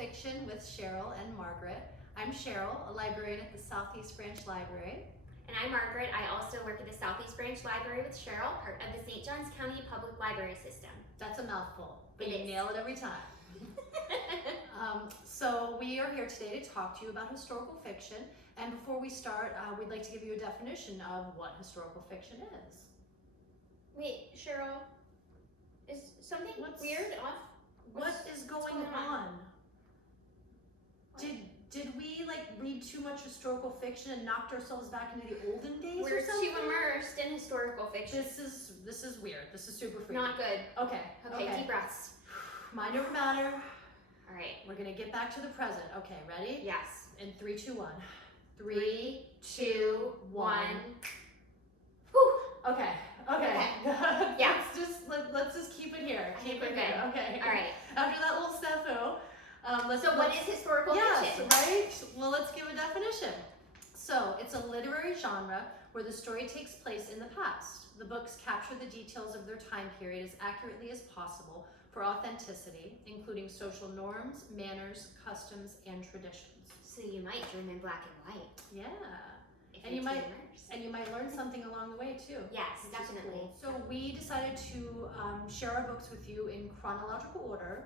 Fiction with Cheryl and Margaret. I'm Cheryl, a librarian at the Southeast Branch Library. And I'm Margaret. I also work at the Southeast Branch Library with Cheryl, part of the St. Johns County Public Library System. That's a mouthful, but It you is. nail it every time. So we are here today to talk to you about historical fiction. And before we start, we'd like to give you a definition of what historical fiction is. Wait, Cheryl, is something weird off? What is going on? Did we read too much historical fiction and knocked ourselves back into the olden days We're or something? too immersed in historical fiction. This is weird. This is super freaky. Not good. Okay. Deep breaths. Mind over matter. All right. We're gonna get back to the present. Okay, ready? Yes. In 3, 2, 1. 3, 2, 1. Whew. Okay. Yeah. Let's just keep it here. I think we're good. Okay. All right. After that little snafu. What is historical fiction? Yes, right? Well, let's give a definition. So, it's a literary genre where the story takes place in the past. The books capture the details of their time period as accurately as possible for authenticity, including social norms, manners, customs, and traditions. So you might dream in black and white. Yeah. If And you're you too might immersed. learn something along the way too. Yes, which is definitely. cool. So we decided to share our books with you in chronological order.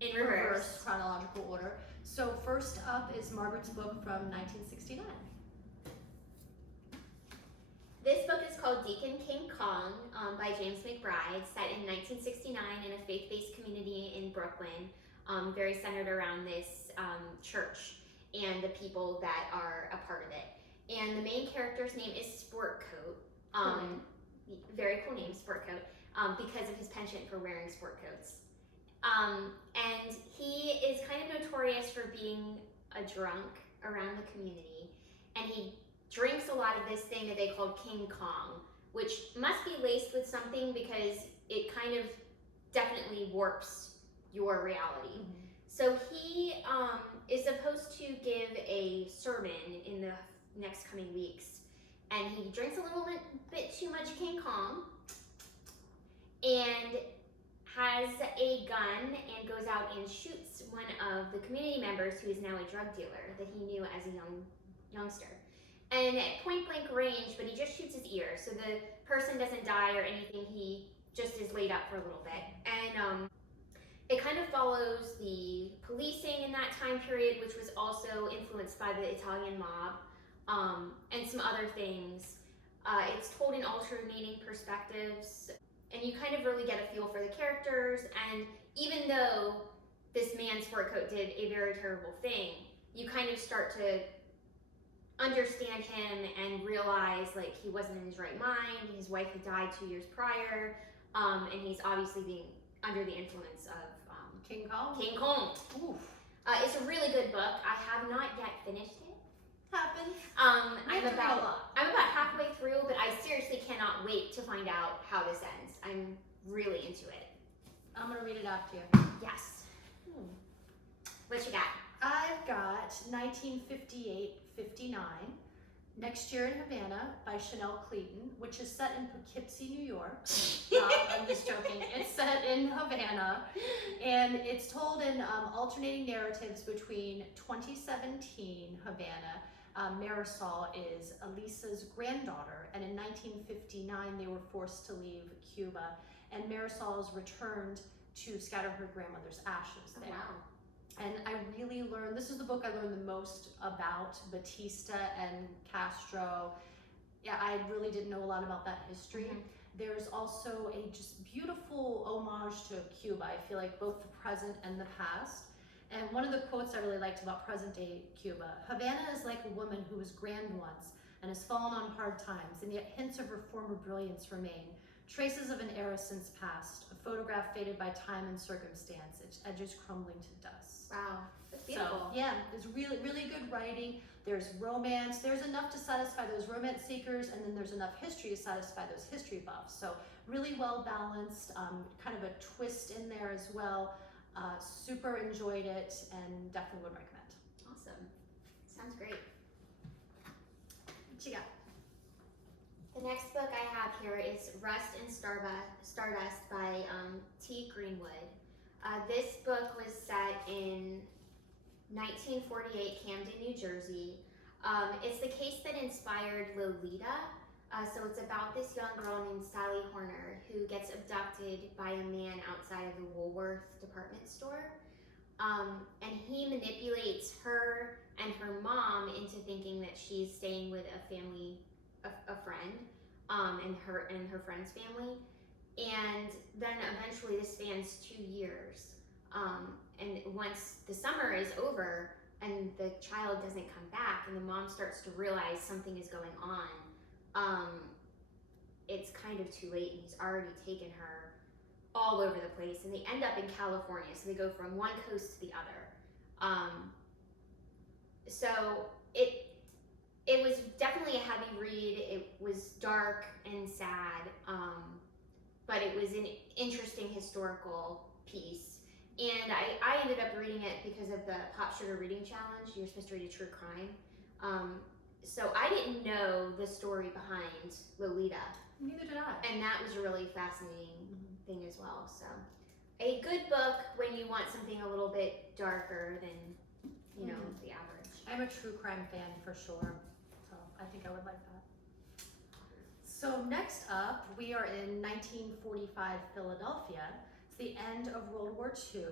In reverse. Chronological order. So first up is Margaret's book from 1969. This book is called Deacon King Kong by James McBride, set in 1969 in a faith-based community in Brooklyn, very centered around this church and the people that are a part of it. And the main character's name is Sport Coat. Very cool name, Sport Coat, because of his penchant for wearing sport coats. And he is kind of notorious for being a drunk around the community, and he drinks a lot of this thing that they call King Kong, which must be laced with something because it kind of definitely warps your reality. Mm-hmm. So he is supposed to give a sermon in the next coming weeks, and he drinks a little bit too much King Kong and has a gun and goes out and shoots one of the community members who is now a drug dealer that he knew as a youngster. And at point blank range, but he just shoots his ear, so the person doesn't die or anything, he just is laid up for a little bit. And it kind of follows the policing in that time period, which was also influenced by the Italian mob, and some other things. It's told in alternating perspectives, and you kind of really get a feel for the characters. And even though this man Sport Coat did a very terrible thing, you kind of start to understand him and realize he wasn't in his right mind. His wife had died 2 years prior, and he's obviously being under the influence of King Kong. King Kong. Oof. It's a really good book. I have not yet finished it. Happens. I'm about halfway through, but I seriously cannot wait to find out how this ends. I'm really into it. I'm gonna read it after you. Yes. What you got? I've got 1958-59, Next Year in Havana by Cleeton, which is set in Poughkeepsie, New York. I'm just joking. It's set in Havana, and it's told in alternating narratives between 2017 Havana. Marisol is Elisa's granddaughter, and in 1959 they were forced to leave Cuba, and Marisol is returned to scatter her grandmother's ashes there. Wow. And I really learned, this is the book I learned the most about Batista and Castro. Yeah, I really didn't know a lot about that history. Mm-hmm. There's also a just beautiful homage to Cuba. I feel like both the present and the past. And one of the quotes I really liked about present day Cuba, Havana is like a woman who was grand once and has fallen on hard times, and yet hints of her former brilliance remain. Traces of an era since past, a photograph faded by time and circumstance, its edges crumbling to dust. Wow, that's beautiful. So, yeah, there's really, really good writing. There's romance. There's enough to satisfy those romance seekers, and then there's enough history to satisfy those history buffs. So really well balanced, kind of a twist in there as well. Super enjoyed it and definitely would recommend. Awesome. Sounds great. What you got? The next book I have here is Rust and Stardust by T. Greenwood. This book was set in 1948, Camden, New Jersey. It's the case that inspired Lolita. So it's about this young girl named Sally Horner who gets abducted by a man outside of the Woolworth department store. And he manipulates her and her mom into thinking that she's staying with a friend, and her friend's family. And then eventually this spans 2 years. And once the summer is over and the child doesn't come back and the mom starts to realize something is going on, it's kind of too late and he's already taken her all over the place, and they end up in California, so they go from one coast to the other. So it was definitely a heavy read. It was dark and sad, but it was an interesting historical piece. And I ended up reading it because of the Pop Sugar Reading Challenge. You're supposed to read a true crime. So I didn't know the story behind Lolita. Neither did I. And that was a really fascinating thing as well. So a good book when you want something a little bit darker than, you know, the average. I'm a true crime fan for sure, so I think I would like that. So next up, we are in 1945 Philadelphia. It's the end of World War II,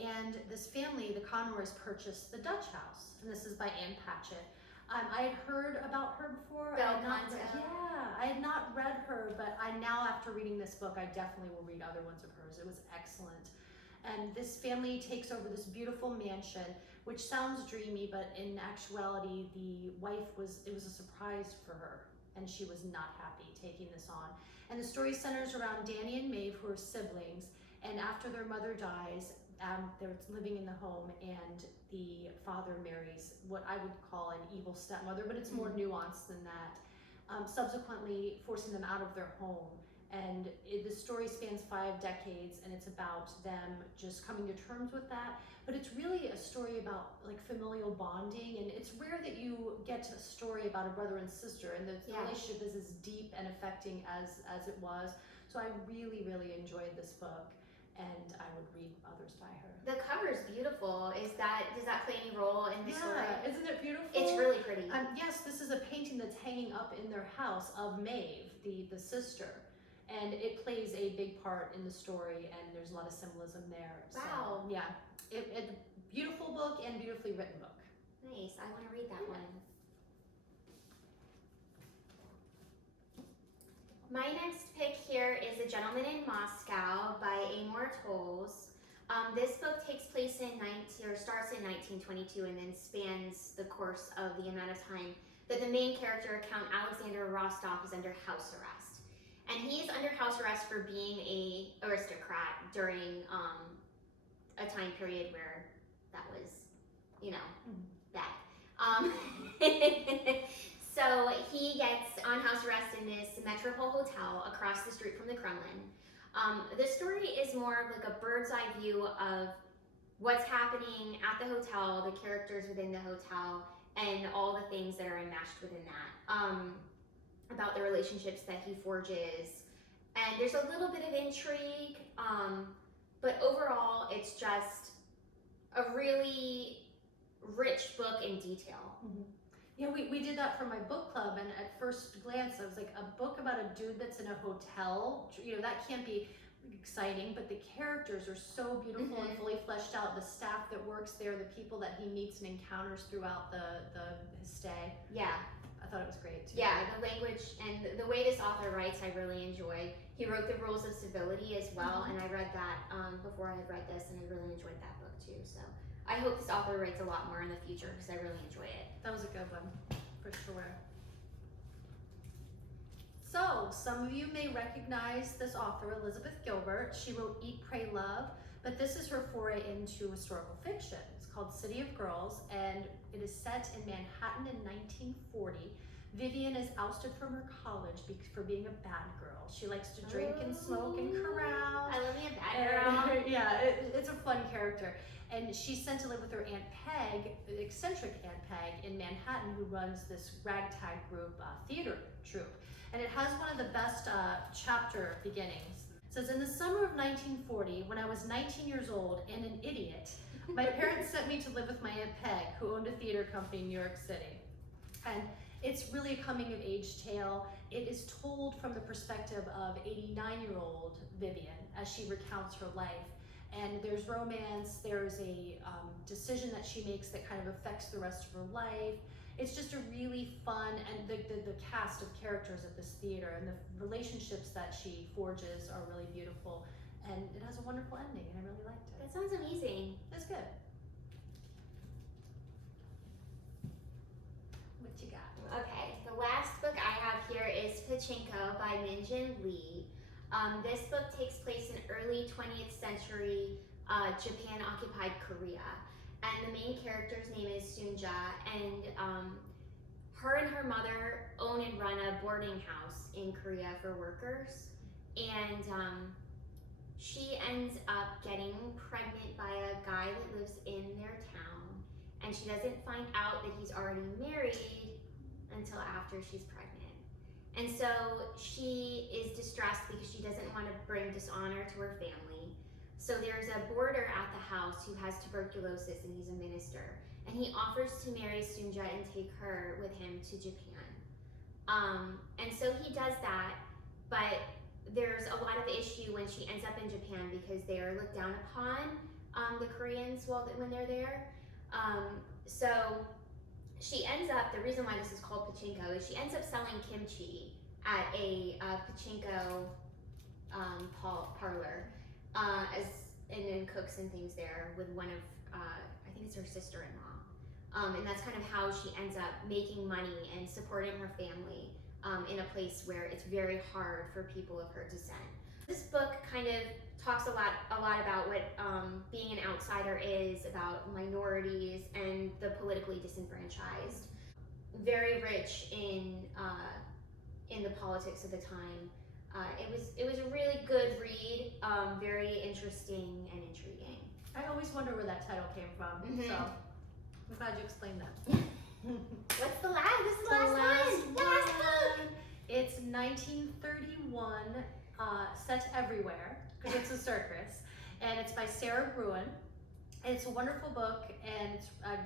and this family, the Conroys, purchased the Dutch House, and this is by Anne Patchett. I had heard about her before. I had not read her, but I now, after reading this book, I definitely will read other ones of hers. It was excellent. And this family takes over this beautiful mansion, which sounds dreamy, but in actuality, the wife it was a surprise for her, and she was not happy taking this on. And the story centers around Danny and Maeve, who are siblings, and after their mother dies, they're living in the home, and the father marries what I would call an evil stepmother, but it's more nuanced than that, subsequently forcing them out of their home. And the story spans 5 decades, and it's about them just coming to terms with that. But it's really a story about like familial bonding, and it's rare that you get a story about a brother and sister, and the relationship is as deep and affecting as it was. So I really, really enjoyed this book, and I would read others by her. The cover is beautiful. Does that play any role in the story? Isn't it beautiful? It's really pretty. Yes, this is a painting that's hanging up in their house of Maeve, the sister. And it plays a big part in the story, and there's a lot of symbolism there. Wow. So, yeah, it's a beautiful book and beautifully written book. Nice. I want to read that one. My next pick here is A Gentleman in Moscow by Amor Towles. This book takes place starts in 1922 and then spans the course of the amount of time that the main character, Count Alexander Rostov, is under house arrest. And he's under house arrest for being an aristocrat during a time period where that was, bad. So he gets on house arrest in this Metropole Hotel across the street from the Kremlin. The story is more of like a bird's eye view of what's happening at the hotel, the characters within the hotel, and all the things that are enmeshed within that. About the relationships that he forges. And there's a little bit of intrigue, but overall it's just a really rich book in detail. Yeah, we did that for my book club, and at first glance I was like, a book about a dude that's in a hotel, that can't be exciting, but the characters are so beautiful and fully fleshed out. The staff that works there, the people that he meets and encounters throughout his stay. Yeah. I thought it was great too. Yeah, the language and the way this author writes, I really enjoy. He wrote The Rules of Civility as well, and I read that before I had read this, and I really enjoyed that book too. So I hope this author writes a lot more in the future because I really enjoy it. That was a good one, for sure. So, some of you may recognize this author, Elizabeth Gilbert. She wrote Eat, Pray, Love, but this is her foray into historical fiction. It's called City of Girls, and it is set in Manhattan in 1940. Vivian is ousted from her college for being a bad girl. She likes to drink and smoke and carouse. I love me a bad girl. Yeah, it's a fun character. And she's sent to live with her Aunt Peg, the eccentric Aunt Peg in Manhattan, who runs this ragtag group theater troupe. And it has one of the best chapter beginnings. It says, in the summer of 1940, when I was 19 years old and an idiot, My parents sent me to live with my Aunt Peg, who owned a theater company in New York City. And it's really a coming of age tale. It is told from the perspective of 89-year-old Vivian as she recounts her life. And there's romance, there's a decision that she makes that kind of affects the rest of her life. It's just a really fun, and the cast of characters at this theater and the relationships that she forges are really beautiful. And it has a wonderful ending, and I really liked it. That sounds amazing. It's good. What you got? Okay, the last book I have here is Pachinko by Min Jin Lee. This book takes place in early 20th century Japan-occupied Korea. And the main character's name is Sunja, and her and her mother own and run a boarding house in Korea for workers. And she ends up getting pregnant by a guy that lives in their town, and she doesn't find out that he's already married until after she's pregnant. And so she is distressed because she doesn't want to bring dishonor to her family. So there's a boarder at the house who has tuberculosis, and he's a minister. And he offers to marry Sunja and take her with him to Japan. And so he does that, but there's a lot of issue when she ends up in Japan because they are looked down upon, the Koreans, when they're there. So she ends up, the reason why this is called Pachinko is she ends up selling kimchi at a Pachinko parlor, and then cooks and things there with one of, I think it's her sister-in-law. And that's kind of how she ends up making money and supporting her family in a place where it's very hard for people of her descent. This book kind of talks a lot about what being an outsider is, about minorities and the politically disenfranchised. Very rich in the politics of the time. It was a really good read, very interesting and intriguing. I always wonder where that title came from, Mm-hmm. so I'm glad you explained that. What's the last? This is the last one. The last book. It's 1931, set everywhere because it's a circus, and it's by Sara Gruen. And it's a wonderful book, and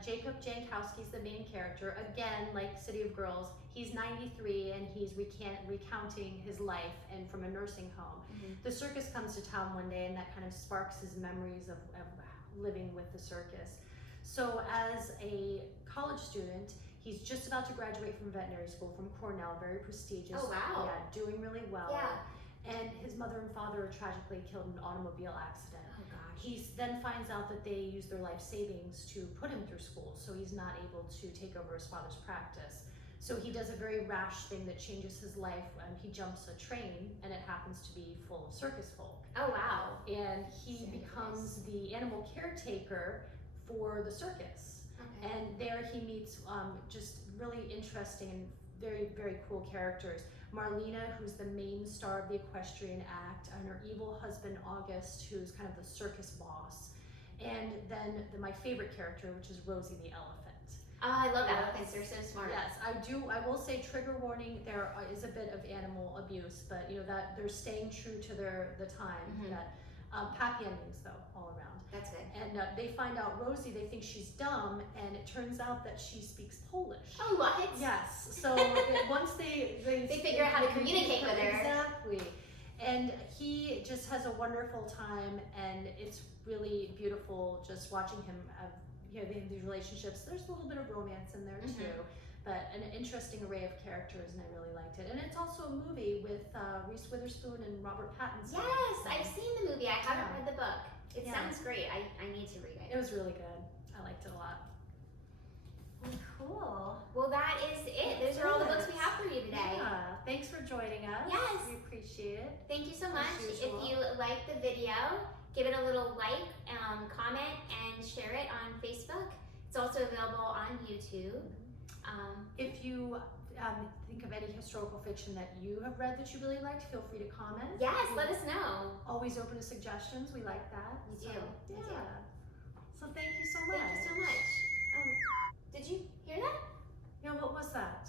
Jacob Jankowski's the main character. Again, like City of Girls, he's 93 and he's recounting his life and from a nursing home. Mm-hmm. The circus comes to town one day, and that kind of sparks his memories of living with the circus. So as a college student, he's just about to graduate from veterinary school from Cornell, very prestigious. Oh, wow. Yeah, doing really well. Yeah. And his mother and father are tragically killed in an automobile accident. Oh gosh. He then finds out that they used their life savings to put him through school, so he's not able to take over his father's practice. So he does a very rash thing that changes his life. He jumps a train, and it happens to be full of circus folk. Oh wow. And he becomes the animal caretaker for the circus. Okay. And there he meets just really interesting and very, very cool characters. Marlena, who's the main star of the equestrian act, and her evil husband, August, who's kind of the circus boss. And then my favorite character, which is Rosie the elephant. Oh, I love Yes. elephants. They're so smart. Yes, I will say, trigger warning, there is a bit of animal abuse, but you know that they're staying true to the time. Mhm. That happy endings though, all around. That's good. And they find out Rosie, they think she's dumb, and it turns out that she speaks Polish. Oh, what? Yes, so once they figure out how to communicate with her. Exactly. And he just has a wonderful time, and it's really beautiful just watching him these relationships. There's a little bit of romance in there Mhm. too, but an interesting array of characters, and I really liked it. And it's also a movie with Reese Witherspoon and Robert Pattinson. Yes, I've seen the movie. I haven't Yeah. read the book. It Yeah. sounds great. I need to read it. It was really good. I liked it a lot. Cool. Well, that is it. Those are all the books we have for you today. Yeah, thanks for joining us. Yes. We appreciate it. Thank you so much. If usual. you like the video, give it a little like, comment, and share it on Facebook. It's also available on YouTube. If you think of any historical fiction that you have read that you really liked, feel free to comment. Yes, let us know. Always open to suggestions. We like that. We do. So, We yeah. do. So thank you so much. Thank you so much. Did you hear that? Yeah, what was that?